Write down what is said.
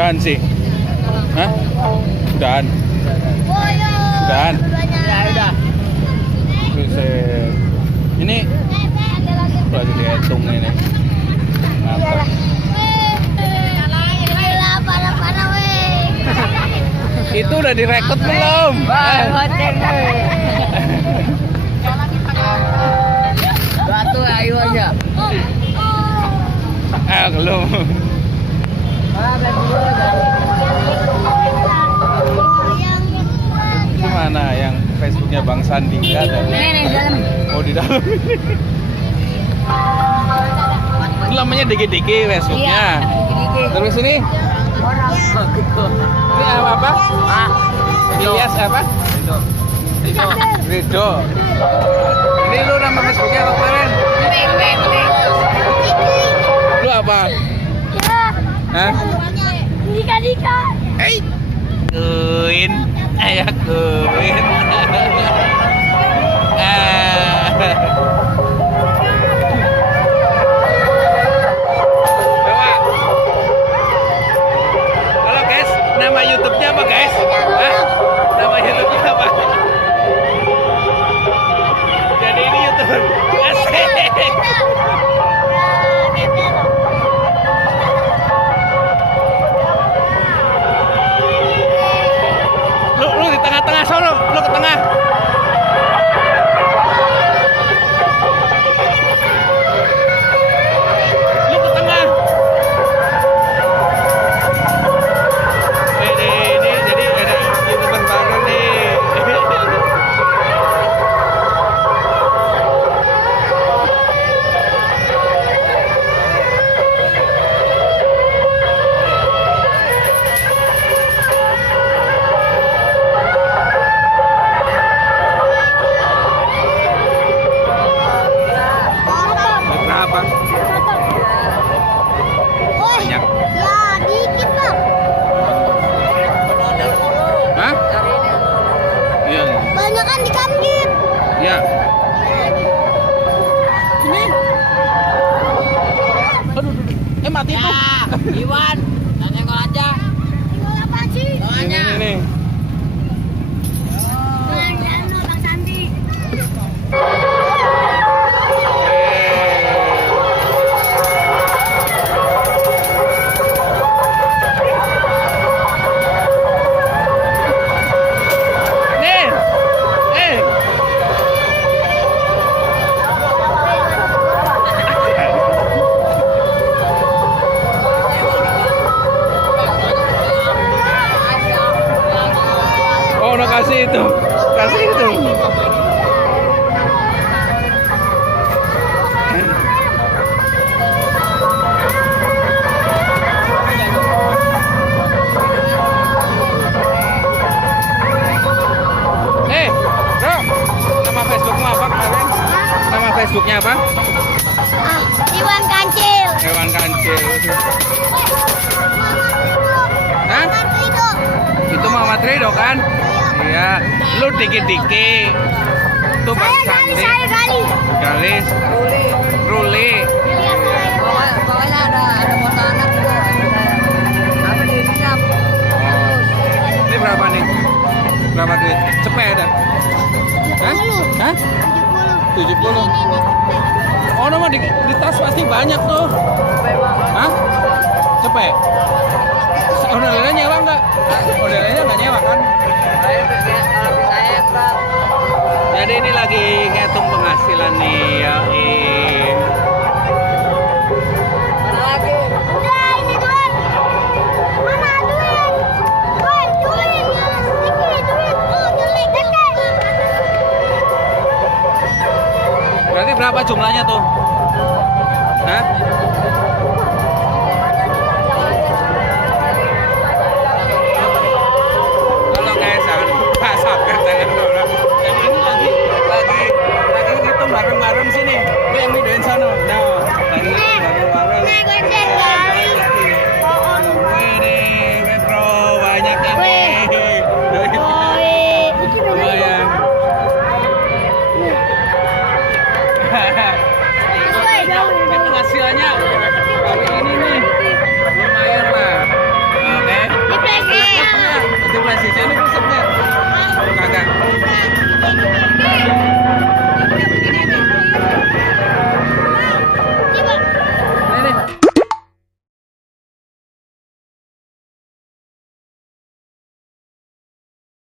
Udahan sih. Hah? Udahan. Udahan. Ya udah. Buset. Ini lagi dihitung ini. Apa? Itu udah direkod belum? Hotel. Batu ayo aja. Belum. Itu mana yang Facebooknya Bang Sandi? Nggak ada. Ini di dalam. Oh, di dalam. Itu namanya DGDG Facebooknya. Terus ini? Ini apa? Ilyas apa? Rido. Ini lu nama Facebooknya apa kemarin? Lu apa? Hah? Dika. Hey, Kuin, ayah Kuin. Coba. Halo guys, nama YouTube-nya apa guys? Hah? Nama YouTube-nya apa? Jadi ini YouTuber. Asik. Lu di tengah-tengah sono, lu ke tengah. Lu ke tengah. Ini jadi ada YouTuber baru nih. Berapa? Banyak. Ya, dikit lah. Hah? Iya. Banyak kan di kamgip. Iya. Ini. Aduh. Mati tuh. Iwan, nengok aja. Tinggal apa sih? Ini. Jalan-jalan sama Bang Sandi. Oh, udah kasih itu. Kasih itu. Bro. Nama Facebookmu apa kemarin? Nama Facebooknya apa? Iwan Kancil. Hewan kancil. Hah? Itu. Itu Muhammad Ridho kan? Iya. Lu dikit-dikit. Tuh Bang Sandi. Gali. Galis. Ruli. Pokoknya ada motor anak gitu. Apa dirinya? Oh. Ini berapa nih? Berapa duit? Cepet ada? Hah? Hah? 70. Oh, nama di tas pasti banyak tuh. Hah? Cepet? Saudaranya nyewa nggak? Saudaranya nggak nyewa kan? Jadi ini lagi ngitung penghasilan nih ya. Mana lagi? Udah ini duit. Mana duit? Duit. Duit. Oh, jelek. Berarti berapa jumlahnya tuh? Hah?